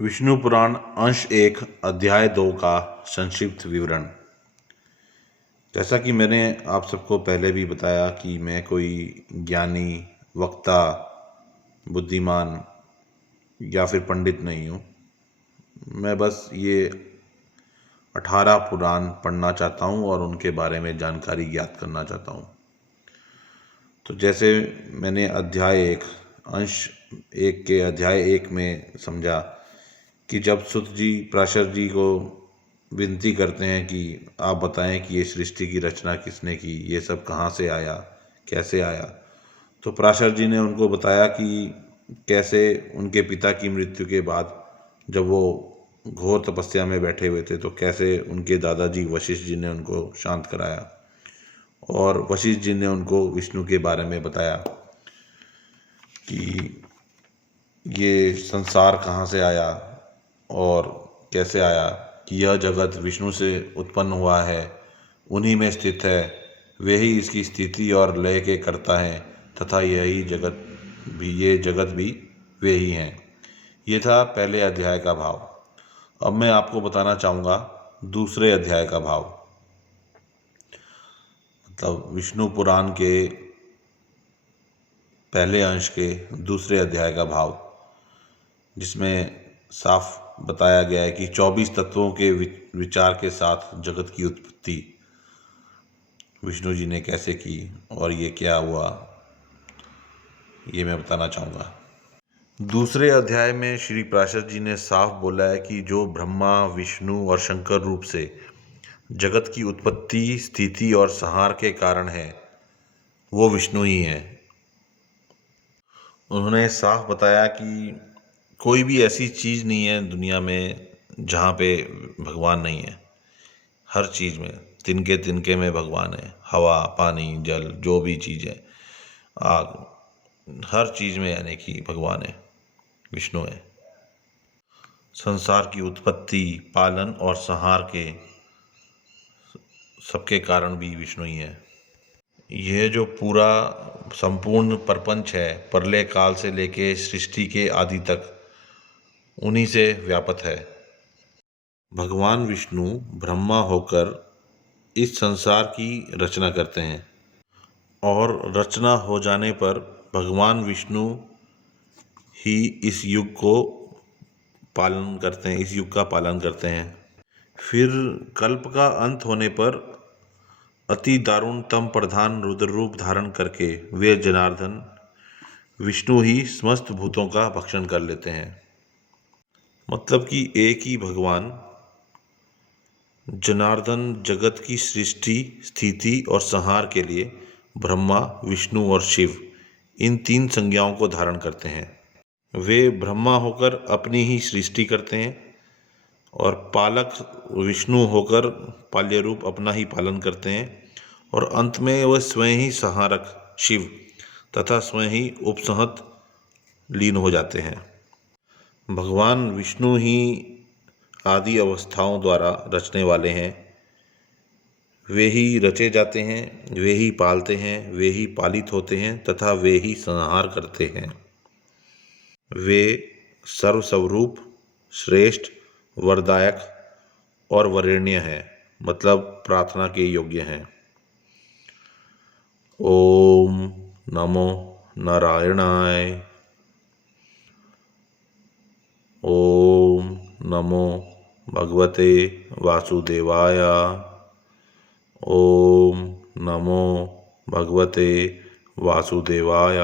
विष्णु पुराण अंश 1 अध्याय 2 का संक्षिप्त विवरण। जैसा कि मैंने आप सबको पहले भी बताया कि मैं कोई ज्ञानी, वक्ता, बुद्धिमान या फिर पंडित नहीं हूँ। मैं बस ये 18 पुराण पढ़ना चाहता हूँ और उनके बारे में जानकारी ज्ञात करना चाहता हूँ। तो जैसे मैंने अध्याय 1 अंश 1 के अध्याय 1 में समझा कि जब सुत जी पराशर जी को विनती करते हैं कि आप बताएं कि ये सृष्टि की रचना किसने की, ये सब कहाँ से आया, कैसे आया। तो पराशर जी ने उनको बताया कि कैसे उनके पिता की मृत्यु के बाद जब वो घोर तपस्या में बैठे हुए थे तो कैसे उनके दादाजी वशिष्ठ जी ने उनको शांत कराया और वशिष्ठ जी ने उनको विष्णु के बारे में बताया कि ये संसार कहाँ से आया और कैसे आया, कि यह जगत विष्णु से उत्पन्न हुआ है, उन्हीं में स्थित है, वे ही इसकी स्थिति और लय के कर्ता हैं तथा ये जगत भी वे ही हैं। ये था पहले अध्याय का भाव। अब मैं आपको बताना चाहूँगा दूसरे अध्याय का भाव, मतलब विष्णु पुराण के पहले अंश के दूसरे अध्याय का भाव, जिसमें साफ बताया गया है कि 24 तत्वों के विचार के साथ जगत की उत्पत्ति विष्णु जी ने कैसे की और ये क्या हुआ, ये मैं बताना चाहूँगा। दूसरे अध्याय में श्री पराशर जी ने साफ बोला है कि जो ब्रह्मा, विष्णु और शंकर रूप से जगत की उत्पत्ति, स्थिति और संहार के कारण है, वो विष्णु ही हैं। उन्होंने साफ बताया कि कोई भी ऐसी चीज़ नहीं है दुनिया में जहाँ पे भगवान नहीं है। हर चीज़ में, तिनके तिनके में भगवान है। हवा, पानी, जल, जो भी चीज़ है, आग, हर चीज़ में यानी कि भगवान है, विष्णु है। संसार की उत्पत्ति, पालन और संहार के सबके कारण भी विष्णु ही है। यह जो पूरा संपूर्ण प्रपंच है, प्रलय काल से लेके सृष्टि के आदि तक उन्हीं से व्यापक है। भगवान विष्णु ब्रह्मा होकर इस संसार की रचना करते हैं और रचना हो जाने पर भगवान विष्णु ही इस युग को पालन करते हैं, इस युग का पालन करते हैं। फिर कल्प का अंत होने पर अति दारुण तम प्रधान रुद्र रूप धारण करके वे जनार्दन विष्णु ही समस्त भूतों का भक्षण कर लेते हैं। मतलब कि एक ही भगवान जनार्दन जगत की सृष्टि, स्थिति और संहार के लिए ब्रह्मा, विष्णु और शिव इन 3 संज्ञाओं को धारण करते हैं। वे ब्रह्मा होकर अपनी ही सृष्टि करते हैं और पालक विष्णु होकर पाल्य रूप अपना ही पालन करते हैं और अंत में वह स्वयं ही संहारक शिव तथा स्वयं ही उपसंहत लीन हो जाते हैं। भगवान विष्णु ही आदि अवस्थाओं द्वारा रचने वाले हैं। वे ही रचे जाते हैं, वे ही पालते हैं, वे ही पालित होते हैं तथा वे ही संहार करते हैं। वे सर्वस्वरूप, श्रेष्ठ, वरदायक और वरेण्य हैं, मतलब प्रार्थना के योग्य हैं। ओम नमो नारायणाय। ओम नमो भगवते वासुदेवाय। ओम नमो भगवते वासुदेवाय।